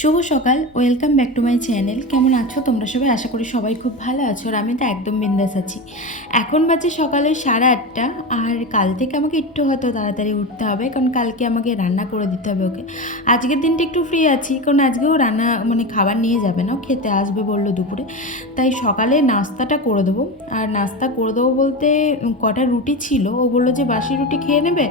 শুভ সকাল, welcome back to my channel. কেমন আছো তোমরা সবাই? আশা করি সবাই খুব ভালো আছো, আর আমি তো একদম বিন্দাস আছি। এখন বাজে সকালে 8:30, আর কাল থেকে আমাকে একটু হয়তো তাড়াতাড়ি উঠতে হবে, কারণ কালকে আমাকে রান্না করে দিতে হবে ওকে। আজকের দিনটা একটু ফ্রি আছি, কারণ আজকেও রান্না খাবার নিয়ে যাবে না, খেতে আসবে বললো দুপুরে। তাই সকালে নাস্তাটা করে দেবো। আর নাস্তা করে দেবো বলতে কটা রুটি ছিল, ও বললো যে বাসি রুটি খেয়ে নেবে,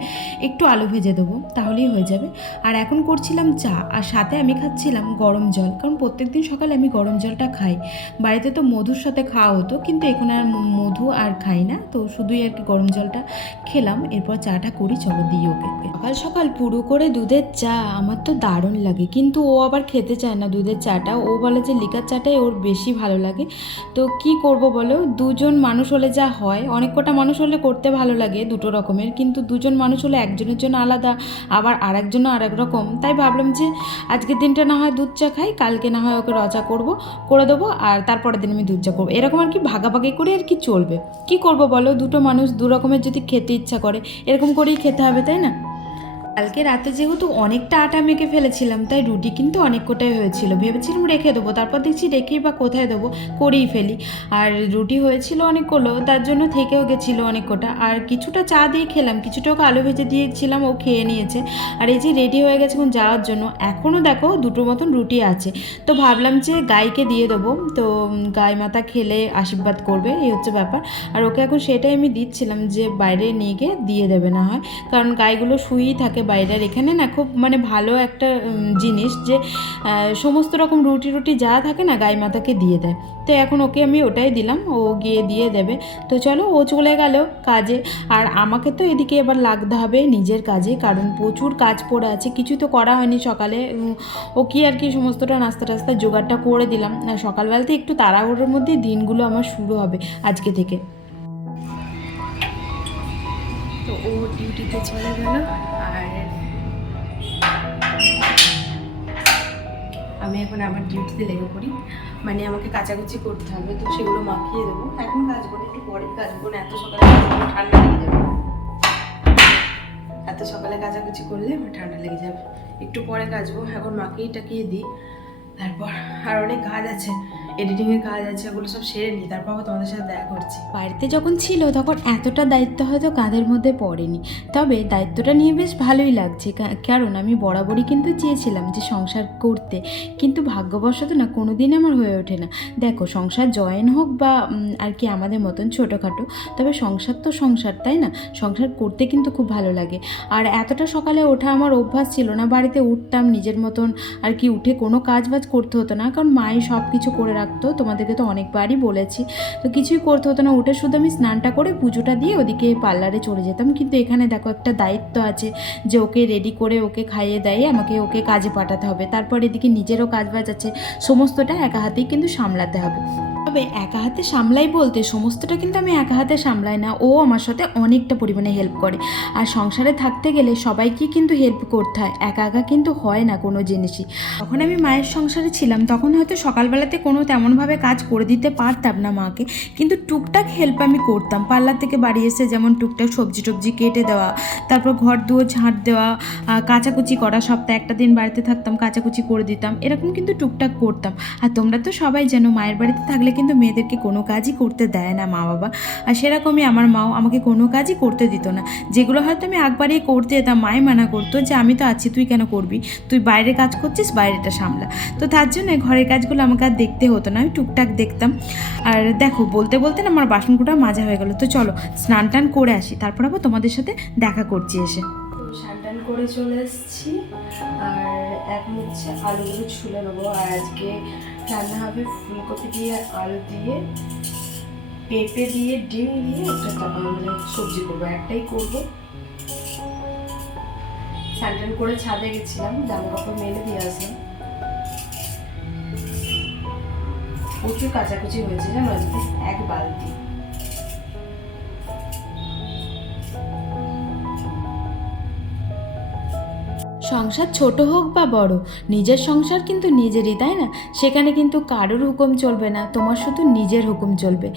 একটু আলু ভেজে দেবো তাহলেই হয়ে যাবে। আর এখন করছিলাম চা, আর সাথে আমি খাচ্ছিলাম গরম জল, কারণ প্রত্যেকদিন সকালে আমি গরম জলটা খাই। বাড়িতে তো মধুর সাথে খাওয়া হতো, কিন্তু এখন আর মধু আর খাই না, তো শুধুই আর কি গরম জলটা খেলাম। এরপর চাটা করি, চলো দিই ওকে। সকাল সকাল পুরো করে দুধের চা আমার তো দারুণ লাগে, কিন্তু ও আবার খেতে চায় না দুধের চাটা। ও বলে যে লিকার চাটাই ওর বেশি ভালো লাগে। তো কি করব বলো, দুজন মানুষ হলে যা হয়, অনেক কটা মানুষ হলে করতে ভালো লাগে দুটো রকমের, কিন্তু দুজন মানুষ হলে একজনের জন্য আলাদা, আবার আরেকজনও আরেক রকম। তাই ভাবলাম যে আজকের দিনটা না হয় দুধ চা খাই, কালকে না হয় ওকে রচা করে দেবো, আর তারপরের দিন আমি দুধ চা করবো। এরকম আর কি ভাগাভাগি করে আর কি চলবে। কি করব বলো, দুটো মানুষ দু রকমের যদি খেতে ইচ্ছা করে, এরকম করেই খেতে হবে, তাই না? কালকে রাতে যেহেতু অনেকটা আটা মেখে ফেলেছিলাম, তাই রুটি কিন্তু অনেক কোটাই হয়েছিল। ভেবেছিলাম রেখে দেবো, তারপর দেখছি রেখেই বা কোথায় দেবো, করেই ফেলি। আর রুটি হয়েছিল অনেকগুলো, তার জন্য থেকেও গেছিলো অনেক কোটা। আর কিছুটা চা দিয়ে খেলাম, কিছুটা ওকে আলু ভেজে দিয়েছিলাম, ও খেয়ে নিয়েছে। আর এই যে রেডি হয়ে গেছে এখন যাওয়ার জন্য, এখনও দেখো দুটো মতন রুটি আছে। তো ভাবলাম যে গাইকে দিয়ে দেবো, তো গাই মাতা খেলে আশীর্বাদ করবে, এই হচ্ছে ব্যাপার। আর ওকে এখন সেটাই আমি দিচ্ছিলাম, যে বাইরে নিয়ে গিয়ে দিয়ে দেবে না হয়, কারণ গাইগুলো শুয়েই থাকে বাইরের। এখানে না খুব ভালো একটা জিনিস, যে সমস্ত রকম রুটি যা থাকে না গাই মাতাকে দিয়ে দেয়। তো এখন ওকে আমি ওটাই দিলাম, ও গিয়ে দিয়ে দেবে। তো চলো, ও চলে গেল কাজে। আর আমাকে তো এদিকে এবার লাগতে হবে নিজের কাজে, কারণ প্রচুর কাজ পড়ে আছে, কিছুই তো করা হয়নি সকালে। ও কি আর কি সমস্তটা নাস্তা টাস্তা জোগাড়টা করে দিলাম। আর সকালবেলাতে একটু তাড়াহুড়োর মধ্যেই দিনগুলো আমার শুরু হবে আজকে থেকে। তো ও ডিউটিতে চলে গেল, আর আমি এখন আমার ডিউটিতে লেগে পড়ি। আমাকে কাচাকুচি করতে হবে, তো সেগুলো মাখিয়ে দেবো। এখন কাচবো না, একটু পরে কাচবো না, এত সকালে কাচবো ঠান্ডা লেগে যাবে। এত সকালে কাচাকুচি করলে আমার ঠান্ডা লেগে যাবে, একটু পরে কাচবো। এখন মাখিয়ে টাকিয়ে দিই, তারপর আর অনেক কাজ আছে, এডিটিংয়ের কাজ আছে, ওগুলো সব সেরে নিই, তারপর তোমাদের সাথে দেখা করছি। বাড়িতে যখন ছিল তখন এতটা দায়িত্ব হয়তো কাঁধের মধ্যে পড়েনি, তবে দায়িত্বটা নিয়ে বেশ ভালোই লাগছে। কারণ আমি বরাবরই কিন্তু চেয়েছিলাম যে সংসার করতে, কিন্তু ভাগ্যবশত না কোনো দিন আমার হয়ে ওঠে না। দেখো, সংসার জয়েন হোক বা আর কি আমাদের মতন ছোটোখাটো, তবে সংসার তো সংসার, তাই না? সংসার করতে কিন্তু খুব ভালো লাগে। আর এতটা সকালে ওঠা আমার অভ্যাস ছিল না। বাড়িতে উঠতাম নিজের মতন আর কি, উঠে কোনো কাজ বাজ করতে হতো না, কারণ মাই সব কিছু করে রাখতো, তোমাদেরকে তো অনেকবারই বলেছি। তো কিছুই করতে হতো না, উঠে শুধু আমি স্নানটা করে পুজোটা দিয়ে ওদিকে পার্লারে চলে যেতাম। কিন্তু এখানে দেখো একটা দায়িত্ব আছে, যে ওকে রেডি করে ওকে খাইয়ে দেয় আমাকে, ওকে কাজে পাঠাতে হবে। তারপর এদিকে নিজেরও কাজ বাজ আছে, সমস্তটা একা হাতেই কিন্তু সামলাতে হবে। তবে একা হাতে সামলাই বলতে সমস্তটা কিন্তু আমি একা হাতে সামলাই না, ও আমার সাথে অনেকটা পরিমাণে হেল্প করে। আর সংসারে থাকতে গেলে সবাইকে কিন্তু হেল্প করতে হয়, একা একা কিন্তু হয় না কোনো জিনিসই। তখন আমি মায়ের সংসারে ছিলাম, তখন হয়তো সকালবেলাতে কোনো তেমনভাবে কাজ করে দিতে পারতাম না মাকে, কিন্তু টুকটাক হেল্প আমি করতাম। পার্লার থেকে বাড়ি এসে যেমন টুকটাক সবজি টবজি কেটে দেওয়া, তারপর ঘর দুয়ার ঝাঁট দেওয়া, কাচাকুচি করা, সপ্তাহে একটা দিন বাড়িতে থাকতাম, কাচাকুচি করে দিতাম, এরকম কিন্তু টুকটাক করতাম। আর তোমরা তো সবাই জানো, মায়ের বাড়িতে থাকলে কিন্তু মেয়েদেরকে কোনো কাজই করতে দেয় না মা বাবা। আর সেরকমই আমার মাও আমাকে কোনো কাজই করতে দিত না। যেগুলো হয়তো আমি একবারই করতে যেতাম, মাই মানা করতো যে আমি তো আছি, তুই কেন করবি, তুই বাইরে কাজ করছিস, বাইরেটা সামলা। তো তার জন্য ঘরের কাজগুলো আমাকে আর দেখতে হতো না, আমি টুকটাক দেখতাম। আর দেখো, বলতে বলতে না আমার বাসনকোটা মাজা হয়ে গেলো। তো চলো স্নান টান করে আসি, তারপর আবার তোমাদের সাথে দেখা করছি এসে। তো স্নান টান করে চলে এসেছি, আর এখন হচ্ছে আলুগুলো ছুলে নেবো। আর আজকে রান্না হবে ফুলকপি দিয়ে, আলু দিয়ে, পেঁপে দিয়ে, ডিম দিয়ে একটা সবজি করবো, একটাই করবো। স্নান টান করে ছাদে গেছিলাম, জামা কাপড় মেলে দিয়ে আসলাম। প্রচুর কাচাকুচি হয়েছে জানো আজকে, এক বালতি। সংসার ছোট হোক বা বড়, নিজের সংসার কিন্তু নিজেরই, তাই না? সেখানে কিন্তু কারোর হুকুম চলবে না, তোমার শুধু নিজের হুকুম চলবে।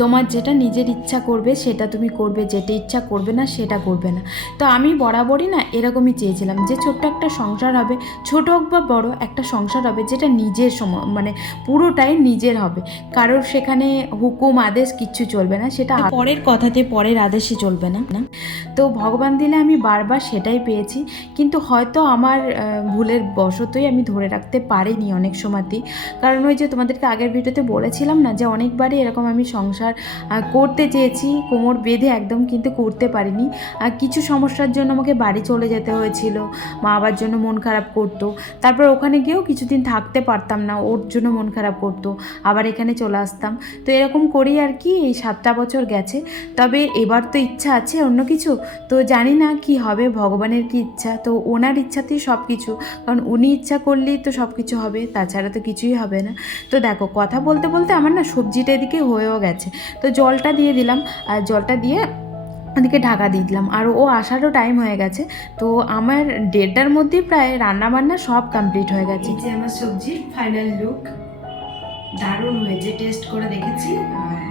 তোমার যেটা নিজের ইচ্ছা করবে সেটা তুমি করবে, যেটা ইচ্ছা করবে না সেটা করবে না। তো আমি বরাবরই না এরকমই চেয়েছিলাম যে ছোট্ট একটা সংসার হবে, ছোট হোক বা বড় একটা সংসার হবে যেটা নিজের মানে পুরোটাই নিজের হবে, কারোর সেখানে হুকুম আদেশ কিচ্ছু চলবে না, সেটা পরের কথাতে পরের আদেশে চলবে না। তো ভগবান দিলে আমি বারবার সেটাই পেয়েছি, কিন্তু হয়তো আমার ভুলের বশতই আমি ধরে রাখতে পারিনি অনেক সময়তেই। কারণ ওই যে তোমাদেরকে আগের ভিডিওতে বলেছিলাম না যে অনেকবারই এরকম আমি সংসার করতে চেয়েছি কোমর বেঁধে একদম, কিন্তু করতে পারিনি। কিছু সমস্যার জন্য আমাকে বাড়ি চলে যেতে হয়েছিল, মা বাবার জন্য মন খারাপ করতো, তারপর ওখানে গিয়েও কিছুদিন থাকতে পারতাম না, ওর জন্য মন খারাপ করতো, আবার এখানে চলে আসতাম। তো এরকম করেই আর কি এই 7টা বছর গেছে। তবে এবার তো ইচ্ছা আছে অন্য কিছু, তো জানি না কি হবে, ভগবানের কি ইচ্ছা, তো ওনার ইচ্ছাতেই সব কিছু, কারণ উনি ইচ্ছা করলেই তো সব কিছু হবে, তাছাড়া তো কিছুই হবে না। তো দেখো কথা বলতে বলতে আমার না সবজিটা এদিকে হয়েও গেছে, তো জলটা দিয়ে দিলাম, আর জলটা দিয়ে ওদিকে ঢাকা দিয়ে দিলাম, আর ও আসারও টাইম হয়ে গেছে। তো আমার 1:30টার মধ্যেই প্রায় রান্নাবান্না সব কমপ্লিট হয়ে গেছে। যে আমার সবজির ফাইনাল লুক দারুণ হয়েছে, টেস্ট করে দেখেছি,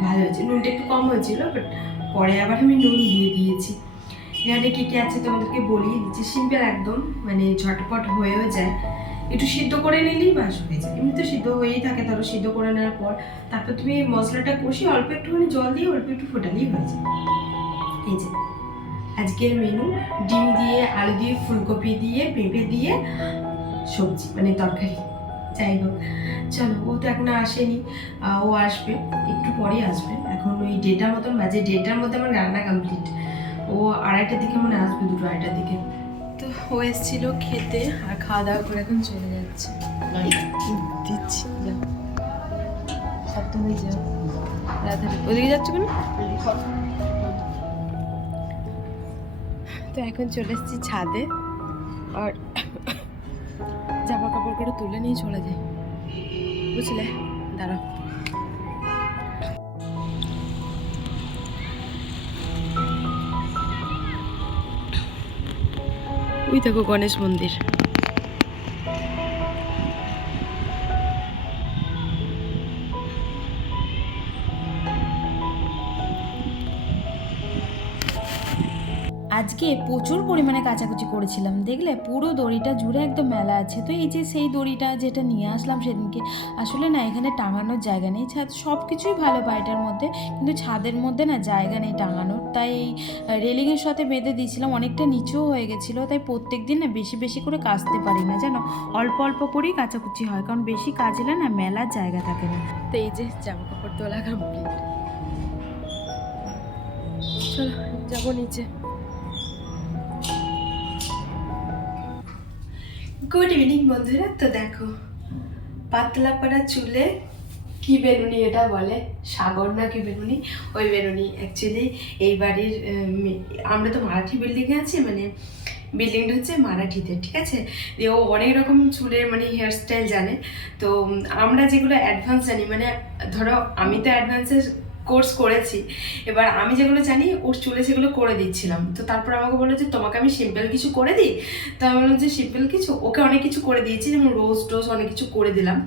ভালো হয়েছে। নুনটা একটু কম হয়েছিল, বাট পরে আবার আমি নুন দিয়ে দিয়েছি। এখানে কী কী আছে তোমাদেরকে বলি দিচ্ছি, সিম্পল একদম, মানে ঝটপট হয়েও যায়, একটু সিদ্ধ করে নিলেই বাস হয়ে যায়, এমনি তো সিদ্ধ হয়েই থাকে। ধরো সিদ্ধ করে নেওয়ার পর তারপর তুমি মশলাটা কষিয়ে অল্প একটুখানি জল দিয়ে অল্প একটু ফোটালেই হয়ে যায়। এই যে আজকের মেনু, ডিম দিয়ে, আলু দিয়ে, ফুলকপি দিয়ে, পেঁপে দিয়ে সবজি, মানে তরকারি। যাই হোক, চলো, ও তো এখন আসেনি, ও আসবে একটু পরেই আসবে। এখন ওই 1:30 মতন বাজে, 1:30টার মধ্যে আমার রান্না কমপ্লিট। ও 2:30টার দিকে মনে আসবে, 2, 2:30টার দিকে। তো ও এসেছিল খেতে, আর খাওয়া দাওয়া করে এখন চলে যাচ্ছে। দিচ্ছি, যাও সপ্তমী, যাও রাধারে, ওদিকে যাচ্ছ কেন? তো এখন চলে এসেছি ছাদে, আর জামা কাপড় করে তুলে নিয়ে চলে যাই, বুঝলে? দাঁড়াও, ওই দেখো গণেশ মন্দির। আজকে প্রচুর পরিমাণে কাচাকুচি করেছিলাম, দেখলে পুরো দড়িটা জুড়ে একদম মেলা আছে। তো এই যে সেই দড়িটা যেটা নিয়ে আসলাম সেদিনকে, আসলে না এখানে টাঙানোর জায়গা নেই, ছাদ সব কিছুই ভালো বাড়িটার মধ্যে, কিন্তু ছাদের মধ্যে না জায়গা নেই টাঙানোর, তাই এই রেলিংয়ের সাথে বেঁধে দিয়েছিলাম, অনেকটা নিচেও হয়ে গেছিলো, তাই প্রত্যেক দিন না বেশি বেশি করে কাচতে পারি না, জানো, অল্প অল্প করেই কাচাকুচি হয়, কারণ বেশি কাচলে না মেলার জায়গা থাকে না। তো এই যে জামা কাপড় তোলা কমপ্লিট, চলো যাবো নিচে। গুড ইভিনিং বন্ধুরা। তো দেখো, পাতলা পাড়া চুলে কি বেরুনি এটা বলে, সাগর না কি বেরুনি, ওই বেরুনি অ্যাকচুয়ালি এই বাড়ির, আমরা তো মারাঠি বিল্ডিংয়ে আছি, মানে বিল্ডিংটা হচ্ছে মারাঠিতে, ঠিক আছে? দিয়ে ও অনেক রকম চুলের মানে হেয়ার স্টাইল জানে। তো আমরা যেগুলো অ্যাডভান্স জানি, মানে ধরো আমি তো অ্যাডভান্সের কোর্স করেছি, এবার আমি যেগুলো জানি ওর চুলে সেগুলো করে দিচ্ছিলাম। তো তারপর আমাকে বললো যে তোমাকে আমি সিম্পল কিছু করে দিই, তো আমি বললাম যে সিম্পল কিছু, ওকে অনেক কিছু করে দিয়েছি, যেমন রোজ টোজ অনেক কিছু করে দিলাম।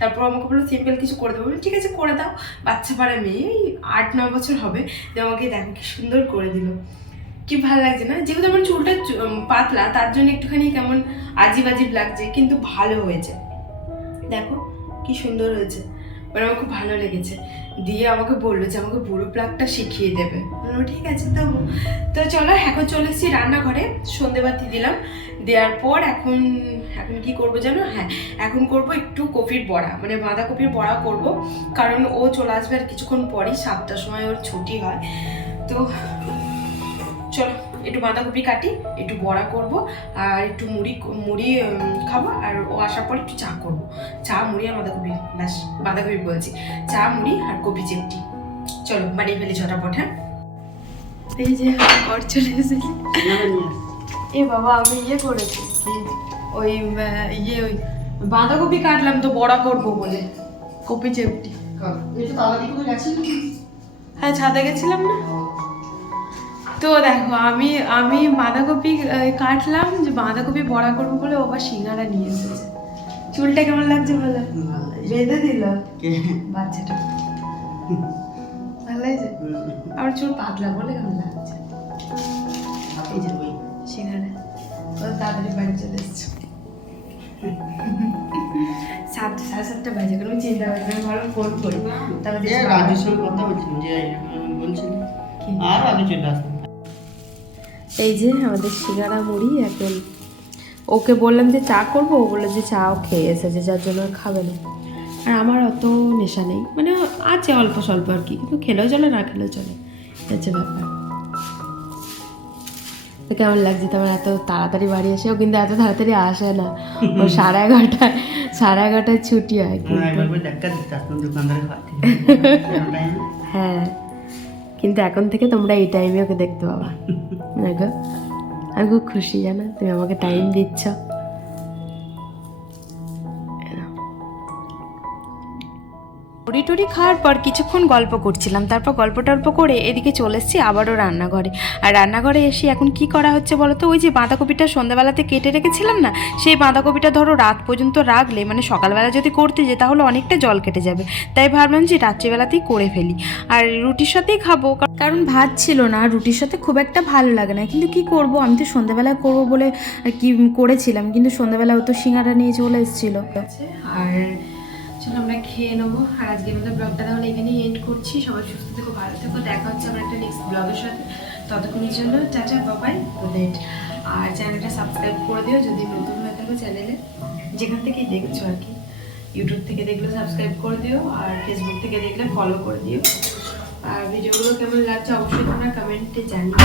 তারপর আমাকে বললো সিম্পল কিছু করে দেবো, ঠিক আছে করে দাও। বাচ্চা পাড়া মেয়ে, 8-9 বছর হবে, যে আমাকে দেখো কি সুন্দর করে দিল, কি ভালো লাগছে না? যেহেতু আমার চুলটা পাতলা, তার জন্য একটুখানি কেমন আজিব আজিব লাগছে, কিন্তু ভালো হয়েছে, দেখো কি সুন্দর হয়েছে, মানে আমার খুব ভালো লেগেছে। দিয়ে আমাকে বললো যে আমাকে বুড়ো প্লাগটা শিখিয়ে দেবে, ঠিক আছে দেবো। তো চলো, এখন চলে এসেছি রান্নাঘরে, সন্ধেবাতি দিলাম, দেওয়ার পর এখন কি করবো জানো? হ্যাঁ, এখন করব একটু কপির বড়া, মানে বাঁধাকপির বড়া করব, কারণ ও চলে আসবে আর কিছুক্ষণ পরই, 7টার সময় ওর ছুটি হয়। তো চলো একটু বাঁধাকপি কাটি, একটু বড়া করব, আর একটু মুড়ি খাবো, আর ও আসার পর একটু চা করবো, চা মুড়ি আর বাঁধাকপি, ব্যাস বাঁধাকপি বলছি, চা মুড়ি আর কপি চেপটি। চলো বাড়ি ফেলি ঝটাপট। হ্যাঁ, এই যে ঘর চলে এসেছি। এ বাবা, আমি করেছি ওই ওই বাঁধাকপি কাটলাম তো বড়া করবো বলে, কপি চেপটি। হ্যাঁ, ছাদে গেছিলাম না, তো দেখো আমি আমি বাঁধাকপি কাটলাম, যে বাঁধাকপি বড়া করবো বলে ও আবার সিঙ্গারা নিয়ে এসেছে। চুলটা কেমন লাগছে বলো? বেঁধে দিল বাচ্চাটা, ভালো লাগছে? আমার চুল পাতলা বলে কেমন লাগছে? এই যে সিঙ্গারা তাড়াতাড়ি বাড়ি চলে এসছো। 7:30 বাজে, কোনো চিন্তা করছি না, ভালো ফোন করি তারপরে রাজুর সঙ্গে কথা বলছিলাম যে বলছিলাম আর আগে চলে আসতাম। এই যে আমাদের সিঙ্গারা মুড়ি এখন, ওকে বললাম যে চা করবো, ও বললো যে চাও খেয়ে এসেছে যার জন্য আর খাবে না। আর আমার অত নেশা নেই, মানে আছে অল্প স্বল্প আর কি, কিন্তু খেলেও চলে না খেলেও চলে, হচ্ছে ব্যাপার। তো কেমন লাগছে তোমার এত তাড়াতাড়ি বাড়ি এসেও? কিন্তু এত তাড়াতাড়ি আসে না, ও 11:30 ছুটি হয় হ্যাঁ, কিন্তু এখন থেকে তোমরা এই টাইমে ওকে দেখতে পাবা। দেখো আমি খুব খুশি, জানো তুমি আমাকে টাইম দিচ্ছ। মুড়ি টুড়ি খাওয়ার পর কিছুক্ষণ গল্প করছিলাম, তারপর গল্প টল্প করে এদিকে চলে এসেছি আবারও রান্নাঘরে। আর রান্নাঘরে এসে এখন কি করা হচ্ছে বলো তো, ওই যে বাঁধাকপিটা সন্ধ্যাবেলাতে কেটে রেখেছিলাম না, সেই বাঁধাকপিটা ধরো রাত পর্যন্ত রাখলে, মানে সকালবেলা যদি করতে যাই তাহলে অনেকটা জল কেটে যাবে, তাই ভাবলাম যে রাত্রিবেলাতেই করে ফেলি। আর রুটির সাথেই খাবো, কারণ ভাত ছিল না, রুটির সাথে খুব একটা ভালো লাগে না, কিন্তু কি করব, আমি তো সন্ধ্যাবেলা করবো বলে কি করেছিলাম, কিন্তু সন্ধ্যাবেলা ও তো সিঙ্গারা নিয়ে চলে এসেছিলো। আর চলো আমরা খেয়ে নেবো। আর আজকের মতো ব্লগটা তাহলে এখানেই এন্ড করছি। সবাই সুস্থ থেকো, ভালো থেকো, দেখা হচ্ছে আমার একটা নেক্সট ব্লগের সাথে। ততক্ষণের জন্য টাটা বাবাই, গুড নাইট। আর চ্যানেলটা সাবস্ক্রাইব করে দিও যদি নতুন হয়ে থাকো চ্যানেলে, যেখান থেকেই দেখছো আর কি। ইউটিউব থেকে দেখলে সাবস্ক্রাইব করে দিও, আর ফেসবুক থেকে দেখলে ফলো করে দিও। আর ভিডিওগুলো কেমন লাগছে অবশ্যই তোমরা কমেন্টে জানিও।